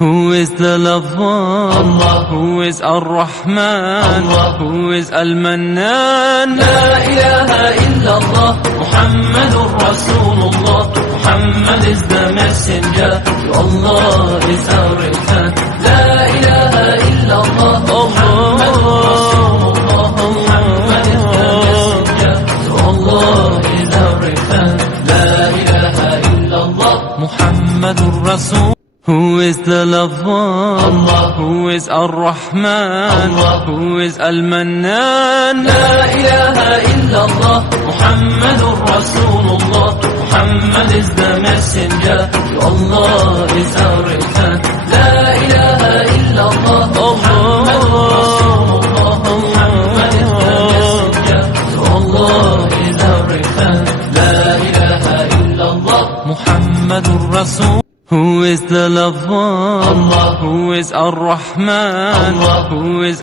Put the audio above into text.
Who is the lover? Allah. Who is Ar-Rahman? Allah. Who is Al-Mannan? La ilaha illallah, Muhammadur Rasulullah. Muhammad is the messenger, to Allah is our return. La ilaha illallah, Muhammadur Rasulullah. Muhammad is the messenger, to Allah is our return. La ilaha illallah, Muhammadur Rasul. Who is the lover? Allah. Who is Ar-Rahman? Allah. Who is Al-Mannan? La ilaha illallah, Muhammadur Rasulullah. Muhammad is the messenger, to Allah is our return. La ilaha illallah, Muhammadur Rasulullah. Muhammad is the messenger, to Allah is our return. La ilaha illallah, Muhammadur Rasul. Who is the lover? Allah. Who is Ar-Rahman? Allah. Who is